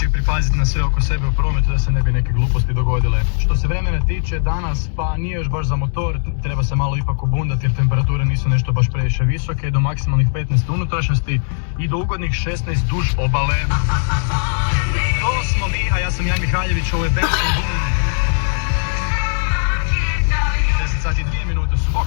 kući i pripaziti na sve oko sebe u prometu da se ne bi neke gluposti dogodile. Što se vremena tiče danas, pa nije još baš za motor, treba se malo ipak obundati jer temperature nisu nešto baš previše visoke, do maksimalnih 15 unutrašnjosti i do ugodnih 16 duž obale. To smo mi, a ja sam Jan Mihaljević, ovo je Benson Boom. 10 sati i 2 minute su bok.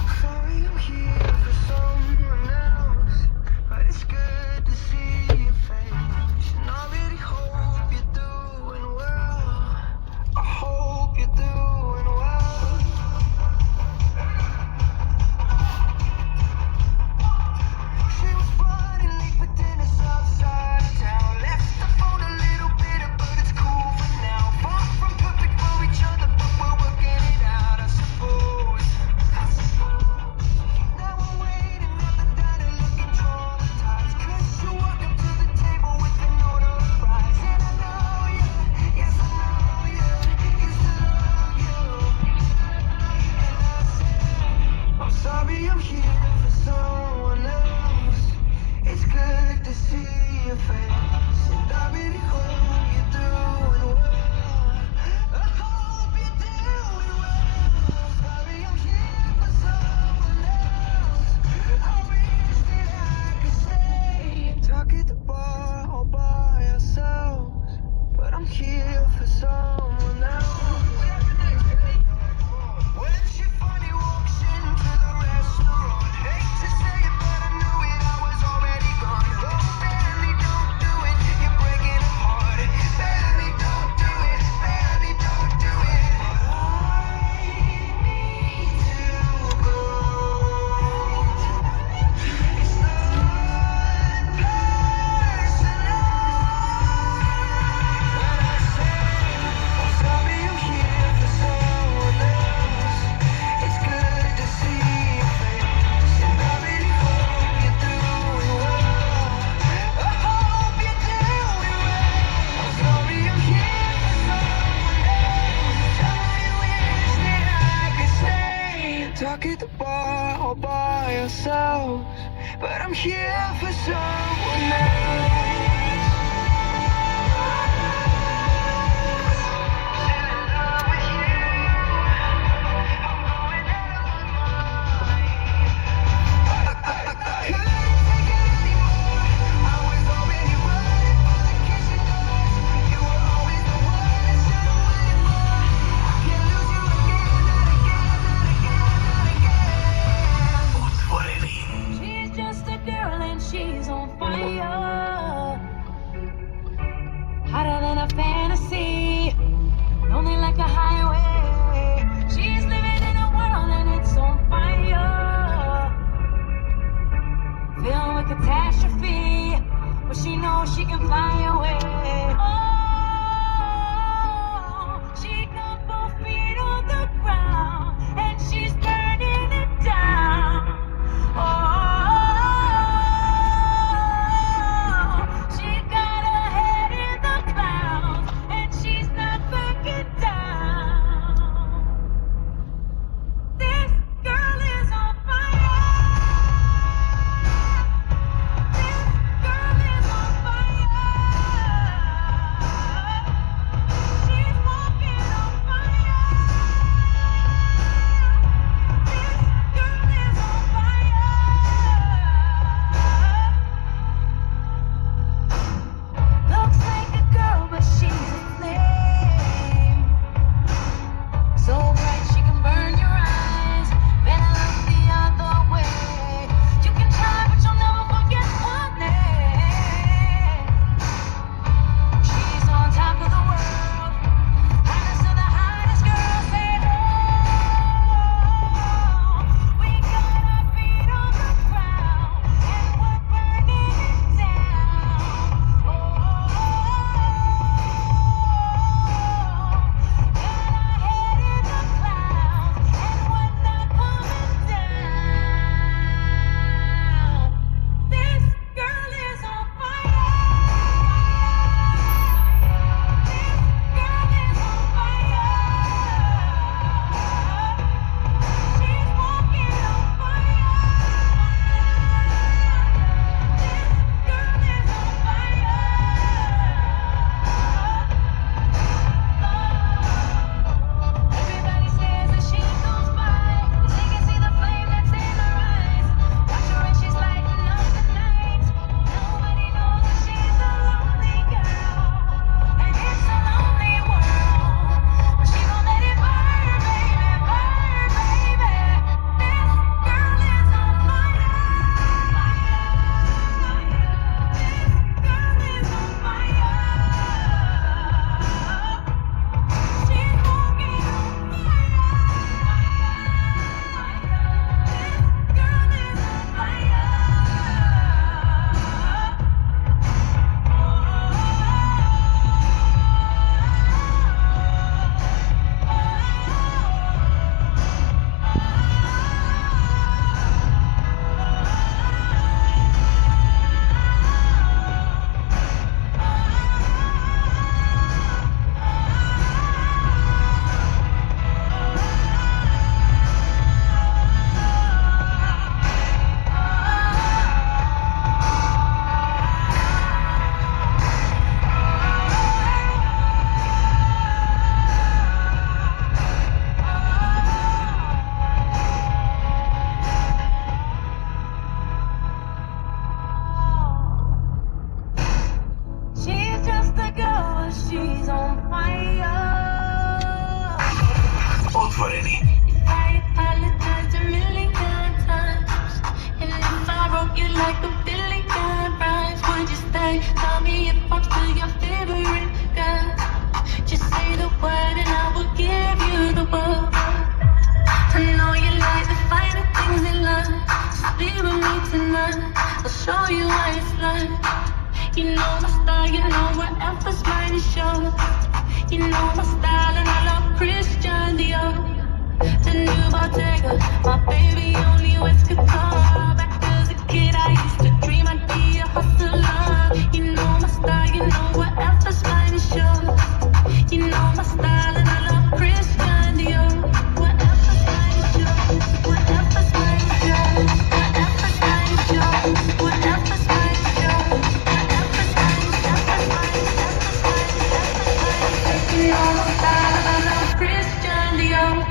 Talk at the bar all by ourselves, but I'm here for someone else. Otvoreni. I apologize a million times. And if I wrote you like a billion rhymes, would you stay? Tell me if I'm still your favorite girl. Just say the word and I will give you the world. I know you like the finer things in life. Just be with me tonight. I'll show you what it's like. You know my style, you know whatever's mine is yours. You know my style and I love Christian Dior. The new Bottega, my baby only wears couture. Back as a kid I used to dream I'd be a hustler. You know my style, you know whatever's mine is yours. You know my style and I love Christian Dior. Whatever's mine is yours. Whatever's mine is yours. Whatever's mine is yours. Whatever's mine is yours. Whatever's mine is yours. You know my style and I love Christian Dior.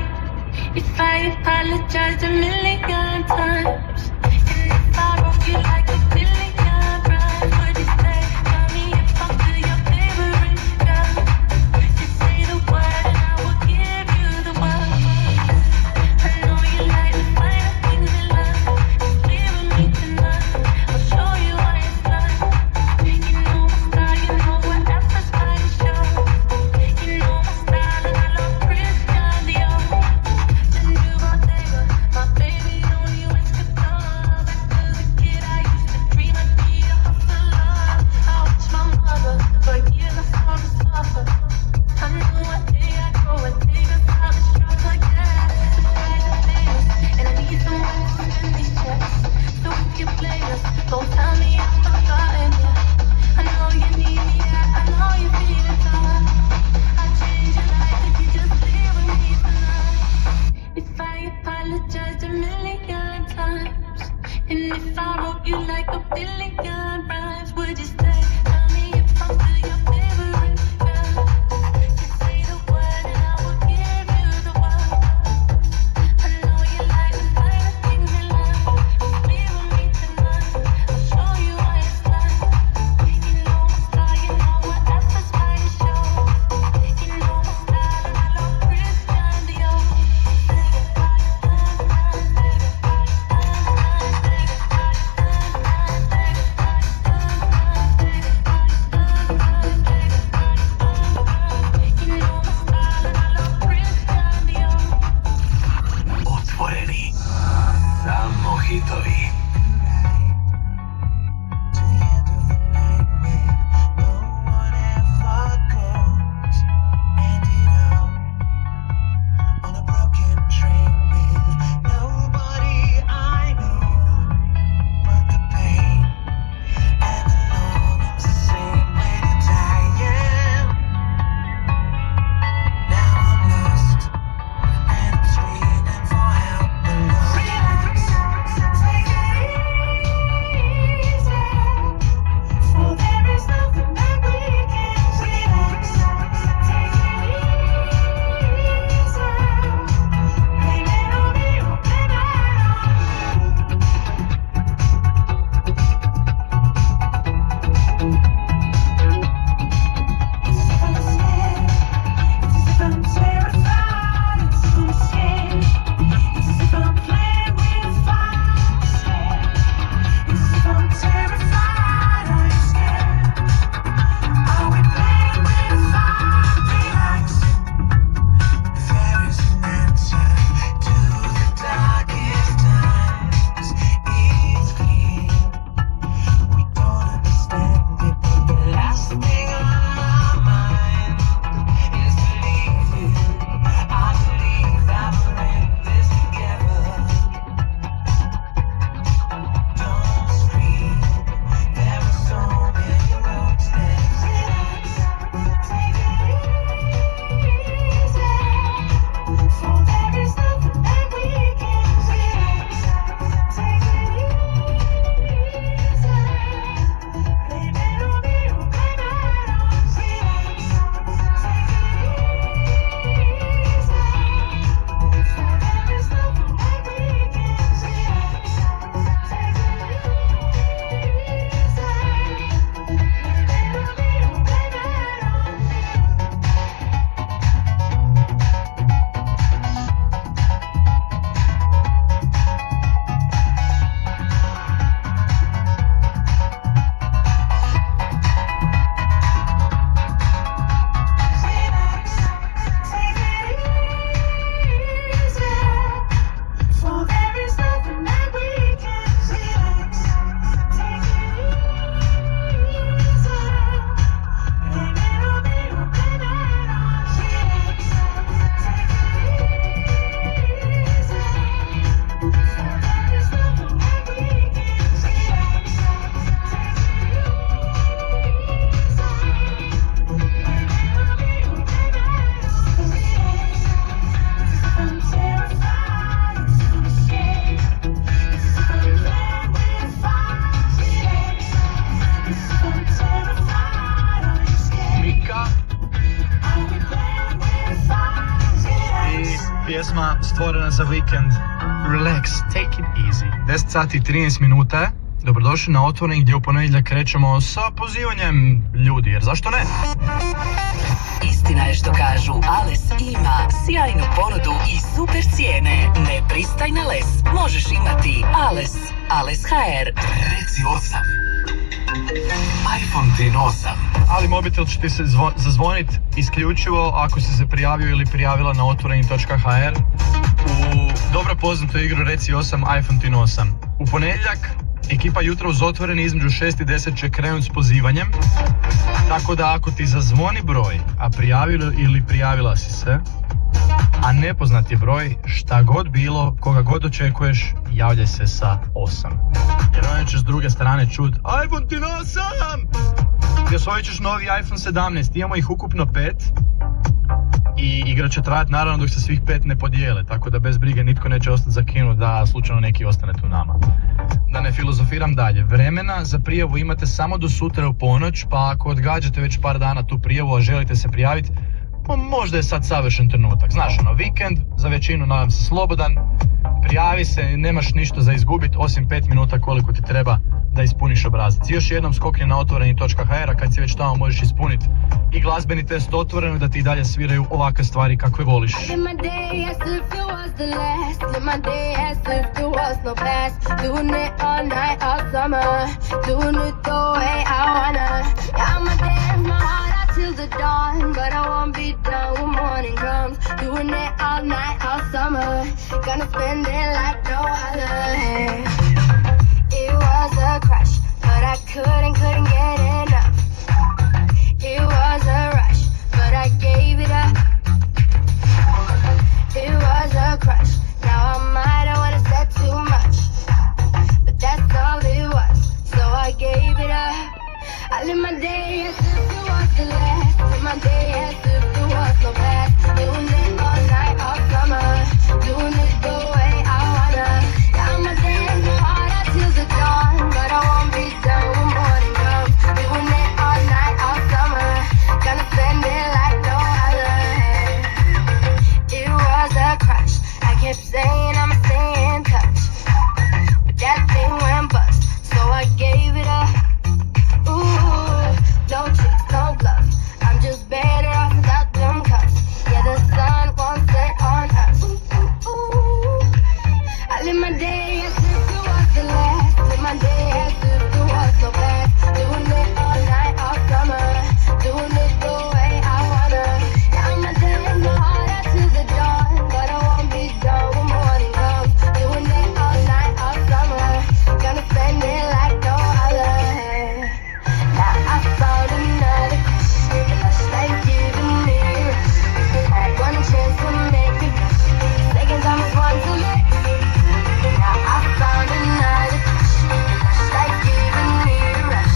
If I apologize a million times, and if I wrote you like a billion rhymes, would you stay? Tell me if I'm still your favorite girl. Just say the word and I will give you the world. I know you like the finer things in life. Just be with me tonight. I'll show you what it's like. You know my style, you know whatever's mine is yours. You know my style and I love Christian Dior. The new Bottega, my baby only wears couture. Back as a kid I used to dream I'd be a hustler. I watched my mother for years I saw her suffer. I knew one day I'd grow and take us out the struggle, yeah. Surprise and famous, and I need someone to spend these checks. So if you play us, don't tell me I've forgotten you. I know you need me, yeah, I know you feel it all. I'll change your life if you just stay with me tonight. If I apologize a million times, and if I wrote you like a billion rhymes, would you stay? Tell me if I'm still your favorite girl. Just say the word and I will give you the world. I know you like the finer things in life. Just be with me tonight. I'll show you what it's like. You know my style, you know whatever's mine is yours. You know my style and I love Christian Dior. Otvoreni. Samo hitovi. Take it Pjesma stvorena za vikend. Relax, take it easy. 10 sati i 13 minuta je. Dobrodošli na Otvoreni gdje u ponedjeljak krećemo sa pozivanjem ljudi, jer zašto ne? Istina je što kažu, Ales ima sjajnu ponudu i super cijene. Ne pristaj na les, možeš imati Ales HR. Reci 8. iPhone ti 8. Ali mobitel će ti se zazvonit isključivo ako si se prijavio ili prijavila na otvoreni.hr u dobro poznatu igru Reci 8, iPhone ti 8. U ponedjeljak ekipa Jutro uz Otvoreni između 6 i 10 će krenuti s pozivanjem. Tako da ako ti zazvoni broj, a prijavio ili prijavila si se, a nepoznat je broj, šta god bilo, koga god očekuješ, javljaj se sa 8. Jer onda ćeš s druge strane čut iPhone ti 8! I osvojit ćeš novi iPhone 17, imamo ih ukupno 5. I igra će trajati naravno dok se svih 5 ne podijele, tako da bez brige nitko neće ostati zakinut da slučajno neki ostane tu nama. Da ne filozofiram dalje, vremena za prijavu imate samo do sutra u ponoć, pa ako odgađate već par dana tu prijavu, a želite se prijaviti, pa možda je sad savršen trenutak. Znaš, vikend, za većinu nadam se slobodan, prijavi se, nemaš ništa za izgubiti osim 5 minuta koliko ti treba da ispuniš obrazac. Još jednom skokni na otvoreni.hr, a kad si već tamo možeš ispuniti i glazbeni test Otvoreno da ti i dalje sviraju ovakve stvari kakve voliš. Till the dawn, but I won't be done when morning comes. Doing it all night, all summer. Gonna spend it like no other. It was a crush, but I couldn't get enough. It was a rush, but I gave it up. It was a crush, now I might have wanna said too much, but that's all it was, so I gave it up. I live my day as if it was the last. Live my day as if it was no past. Doing it all night, all summer. Doing it the way I wanna. Now my day is my heart out till the dawn, but I won't be done when morning comes. Doing it all night, all summer. Gonna spend it like no other. It was a crush. I kept saying I'ma stay in touch, but that thing went bust, so I gave it up. Ooh, no tricks, no bluff. I'm just better off without them cuffs. Yeah, the sun won't set on us. Ooh, ooh. I live my day as if it was the last. Live my day as if it was so fast. Doing it all night, all summer. Doing it the way I wanna. Now my day is my heart out till the dawn, but I won't be done when morning comes. Doing it all night, all summer. Gonna spend it like no other. Now I found another crush, just like giving me a rush. Had one chance to make it rush, second time was one too late. Now I found another crush, just like giving me a rush.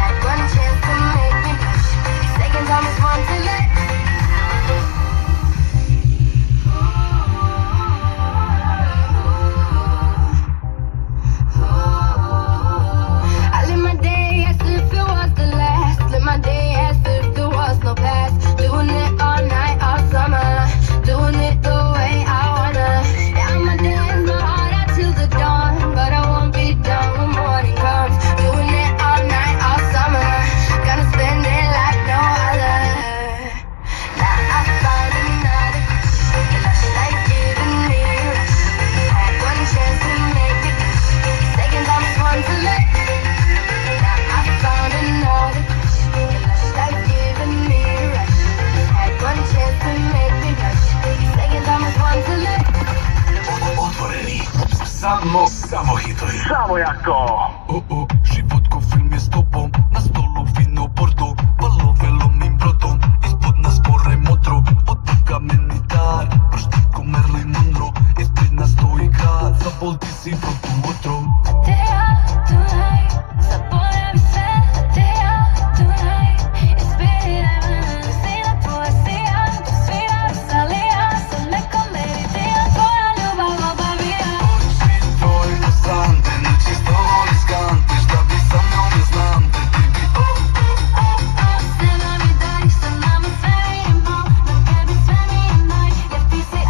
Had one chance to make it rush, second time was one too late. I live my day as if it was the last. Live my day as if there was no past. Doing it all night, all summer. Doing it the way I wanna. Yeah, my day is my heart out till the dawn, but I won't be done when morning comes. Doing it all night, all summer. Gonna spend it like no other. Now I found another crush, just like giving me a rush. Had one chance to make it rush, second time was one too late. I found another crush, just like giving me a rush. Had one chance to make me blush, second time was one too late. Otvoreni. Samo hitovi. Samo jako! Život ko film je s tobom. Na stolu vino bordo. Valove lomim brodom. Ispod nas more modro. Od toga meni dar. Pršti ko Marilyn Monroe. Ispred nas stoji grad. Zabol ti si protu otro. Te ja tonight, zaboravi sve. Te ja tonight, ispiraj me. Visina poesija, dok svira Rosalija. Sa nekom meridija, tvoja ljubav obavija. Tvoj posante, nečisto voliš kante. Šta bi sa mnom ne znam te ti bi Sve nam je daj, sa nama sve mi je moj. Na tebi sve mi je naj, jer ti si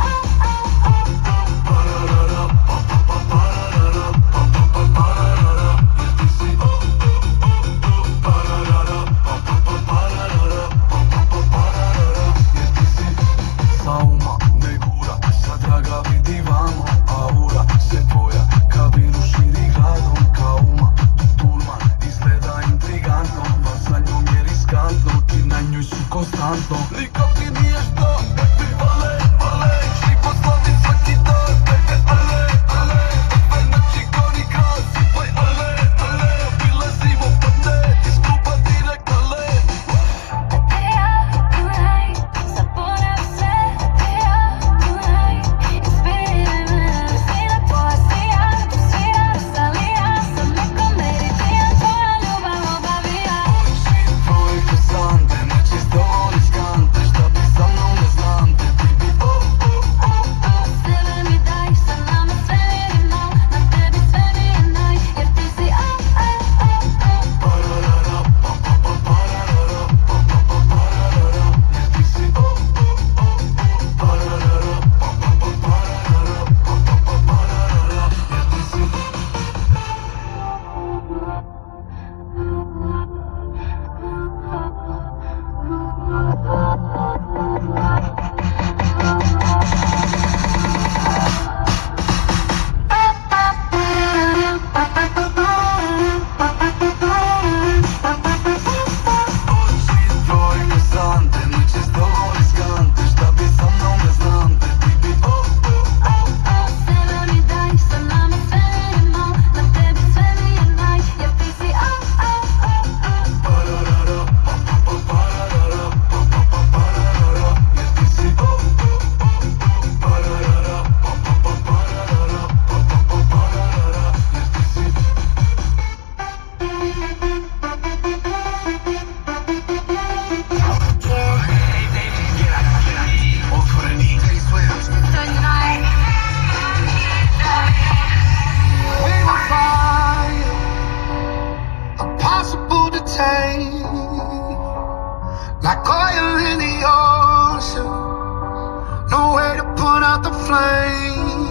out the flame.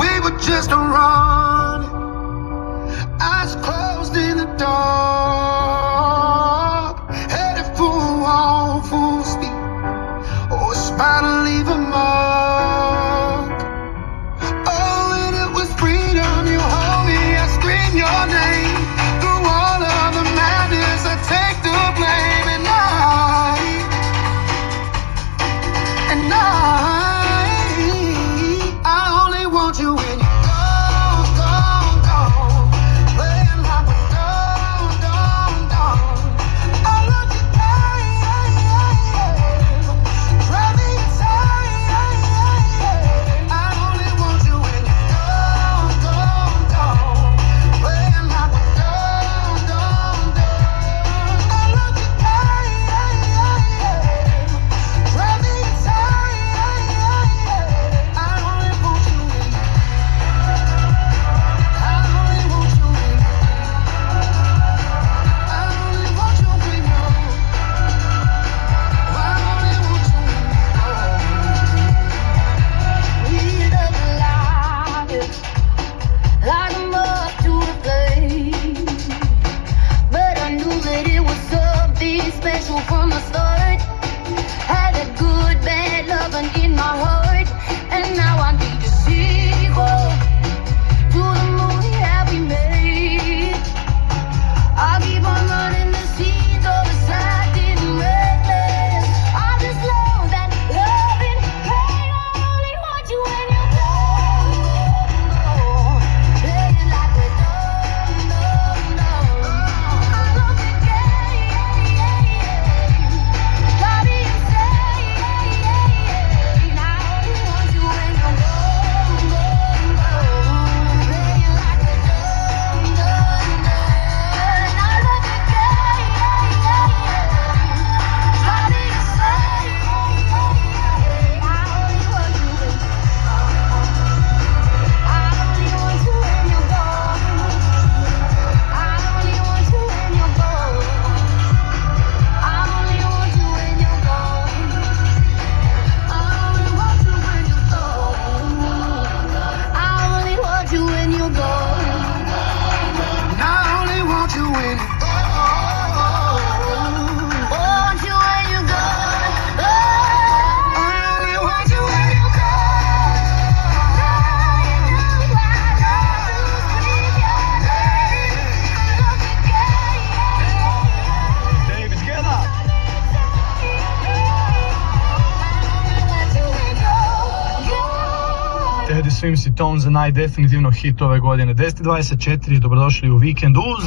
We were just running, eyes closed in the dark, headed for a wall full speed. Oh, it's bound to leave a mark. Oh, and it was freedom. You hold me, I scream your name. Through all of the madness, I take the blame. And I only want you when you're gone, gone, gone. Playing like we're done, done, done. I love you, drive me insane. I only want you when you're gone, gone, gone. Playing like we're done, done, done. I love you, drive me insane. I only want you when I only want you when I only want you when you're I only want you when we never lied like a moth to the flame, but I knew that it was something special from the start. Had a good, bad loving in my heart, and now I need a sequel to the movie that we made. I keep on running the scenes of the sad and reckless. I just love that loving pain. I only want you when you're gone, gone, playing like we're done, done, done. I love the game, got me insane. I only want you when you're gone, gone, gone, playing like we're done, done, done. I love the game, got me insane. I only want you when you're gone. I only want you when you're gone. I only want you when you're gone. I only want you when you're gone. I only want you when you're gone. I only want you when you're gone. Want you when you're gone. I only want you when you're gone. David, get up! Teddy Swims i Tones and I, definitivno hit ove godine. 10:24, dobrodošli u vikend uz...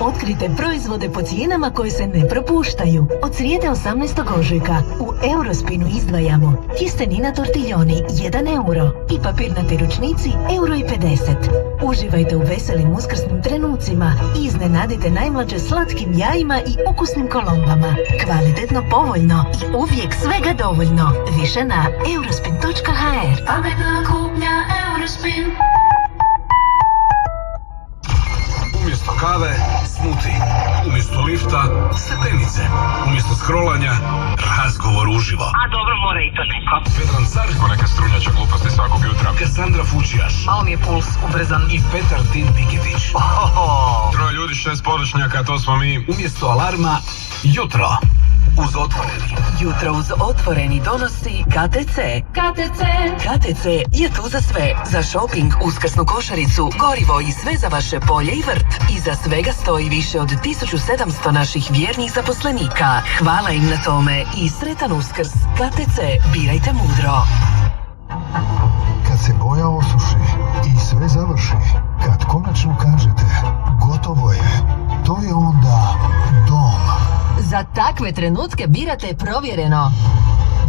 Otkrite proizvode po cijenama koje se ne propuštaju. Od srijede 18. ožujka u Eurospinu izdvajamo tjestenina tortiljoni 1 euro i papirnati ručnici €1,50. Uživajte u veselim uskrsnim trenucima i iznenadite najmlađe slatkim jajima i ukusnim kolombama. Kvalitetno, povoljno i uvijek svega dovoljno. Više na eurospin.hr. Pametna kupnja Eurospin. Umjesto kave, smuti. Umjesto lifta, stepenice. Umjesto scrollanja, razgovor uživo. A dobro, mora i to neko. Vedran Carko, neka strunjača gluposti svakog jutra. Kassandra Fučijaš. Malo mi je puls ubrzan. I Petar Tin Piketić. Troje ljudi, 6 podočnjaka, to smo mi. Umjesto alarma, jutro. Uz otvoreni. Jutro uz otvoreni donosi KTC. KTC je tu za sve. Za shopping, uskrsnu košaricu, gorivo i sve za vaše polje i vrt. Iza svega stoji više od 1700 naših vjernih zaposlenika. Hvala im na tome i sretan Uskrs. KTC, birajte mudro. Kad se boja osuši i sve završi, kad konačno kažete gotovo je, to je onda dom. Za takve trenutke birate provjereno.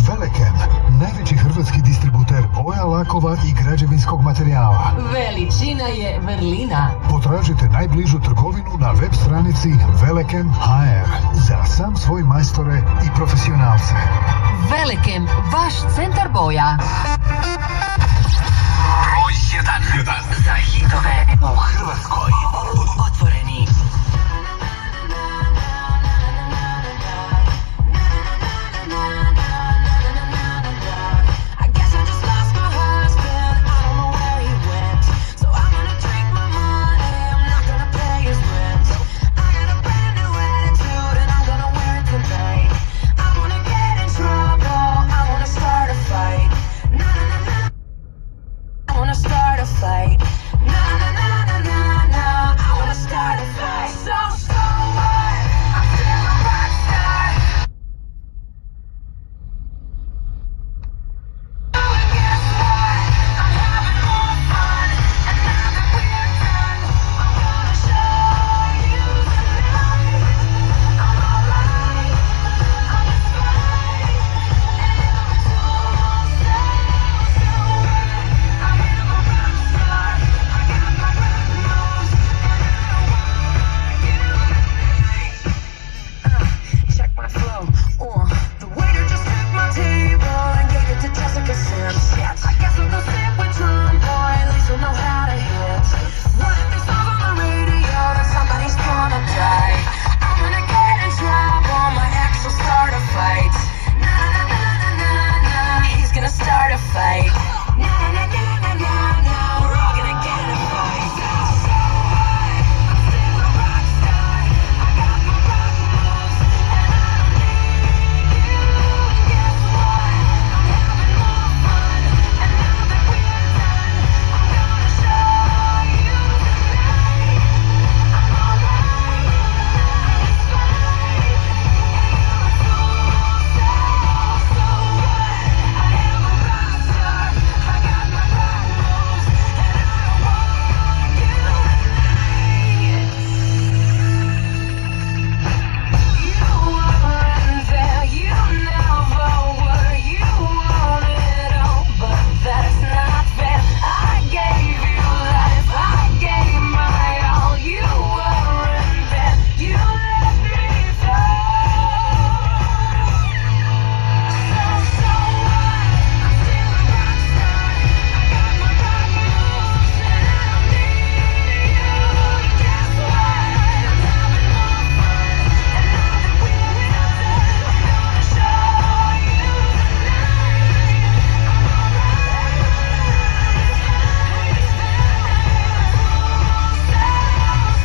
Veleken, najveći hrvatski distributer boja, lakova i građevinskog materijala. Veličina je vrlina. Potražite najbližu trgovinu na web stranici Veleken.hr za sam svoj majstore i profesionalce. Veleken, vaš centar boja. Broj 1 Za hitove u Hrvatskoj. Otvoreni. a fight. Na na na na na na, we're all gonna get in a fight. I'm still a rock star. I got my rock moves, and I don't need you. And guess what? I'm having more fun, and now that we're done, I'm gonna show you tonight. I'm alright, it's fine. So what? I am a rock star. I got my rock moves, and I don't want you tonight. You weren't there, you never were. You want it all, but that's not fair. I gave you life, I gave my all. You weren't there, you let me fall. So what? I'm still a rock star. I got my rock moves, and I don't need you. Guess what? I'm having more fun, and now that we're done, I'm gonna show you tonight. I'm alright.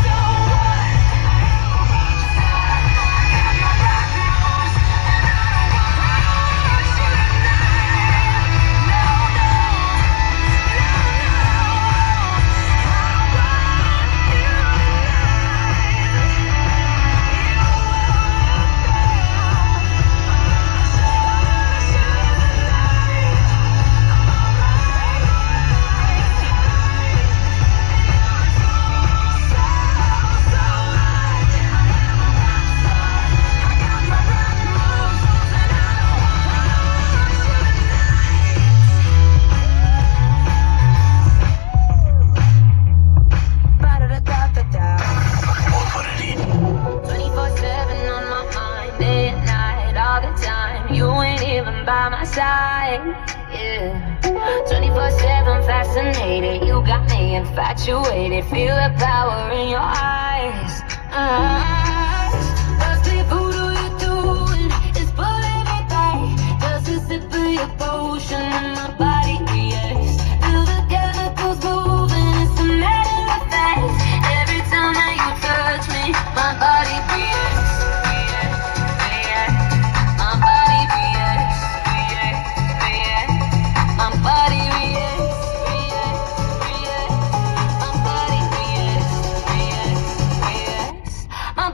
So what? I am a rock star. I got my rock moves, and I don't want you tonight. No, no, Otvoreni. 24/7 on my mind, day and night, all the time. You ain't even by my side, yeah. 24/7 fascinated, you got me infatuated. Feel the power in your eyes. First trip, who do you doing? It's pulling me back. Just a sip of your potion and my body reacts. Feel the chemicals moving, it's a matter of fact. Every time that you touch me, my body reacts, reacts. My body reacts, reacts. My body reacts, reacts. My body reacts, reacts. My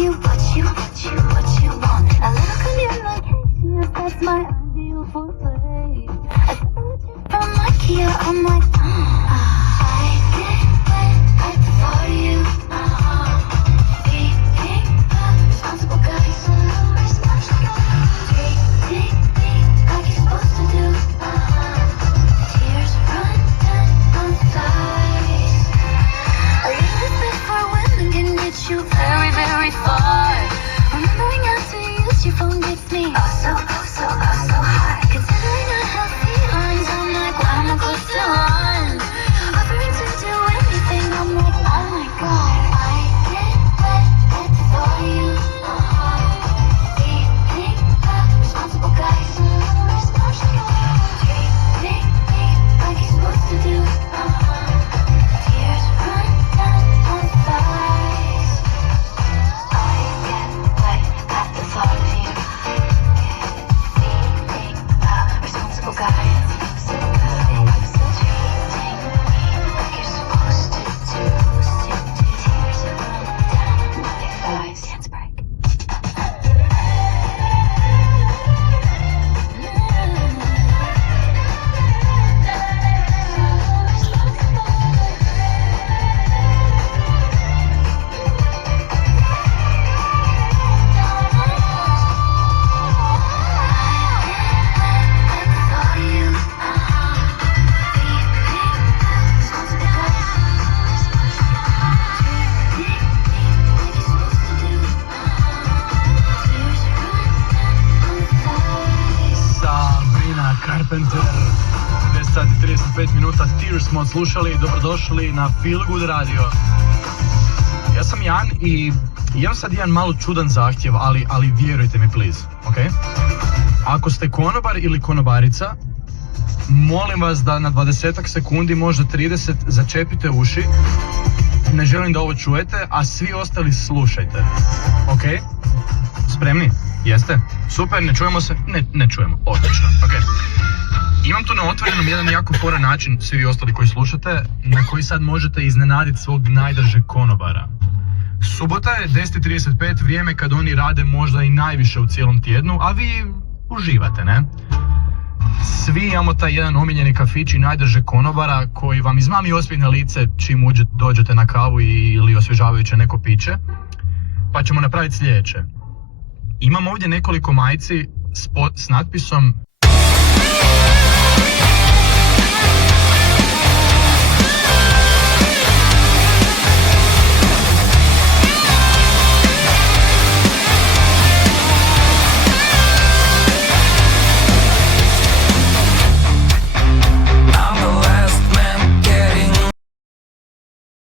you what you want. A little communication, yes, that's my ideal foreplay. I said from IKEA, I'm like, I get wet at the thought of you. Being the responsible guy, so responsible. Treating me like you're supposed to do. Tears run down my thighs. A little bit for women can get you very, very far. Remembering how to use your phone gets me oh so high. Considering I have feelings, I'm like, why am I close to one? Offering to do anything, I'm like, oh my god. I get wet at the thought of you. Being the responsible guy, so responsible. Treating me like you're supposed to do. Tears run down my thighs. I get wet at the thought of you. Being the responsible guy. Treating me like you're supposed to do. Tears run down my thighs. Dance break. Sabrina Carpenter, 10 sati 35 minuta, Tears smo odslušali, dobrodošli na Feel Good Radio. Ja sam Jan i imam sad jedan malo čudan zahtjev, ali vjerujte mi please, ok? Ako ste konobar ili konobarica, molim vas da na 20 sekundi, možda 30, začepite uši. Ne želim da ovo čujete, a svi ostali slušajte, ok? Spremni? Jeste? Super, ne čujemo se? Ne čujemo, odlično, ok. Imam tu na otvorenom jedan jako foran način, svi vi ostali koji slušate, na koji sad možete iznenaditi svog najdržeg konobara. Subota je 10:35, vrijeme kad oni rade možda i najviše u cijelom tjednu, a vi uživate, ne? Svi imamo taj jedan omiljeni kafić i najdržeg konobara koji vam izmami osmijeh na lice čim dođete na kavu ili osvježavajuće neko piće. Pa ćemo napraviti sljedeće. Imam ovdje nekoliko majici s natpisom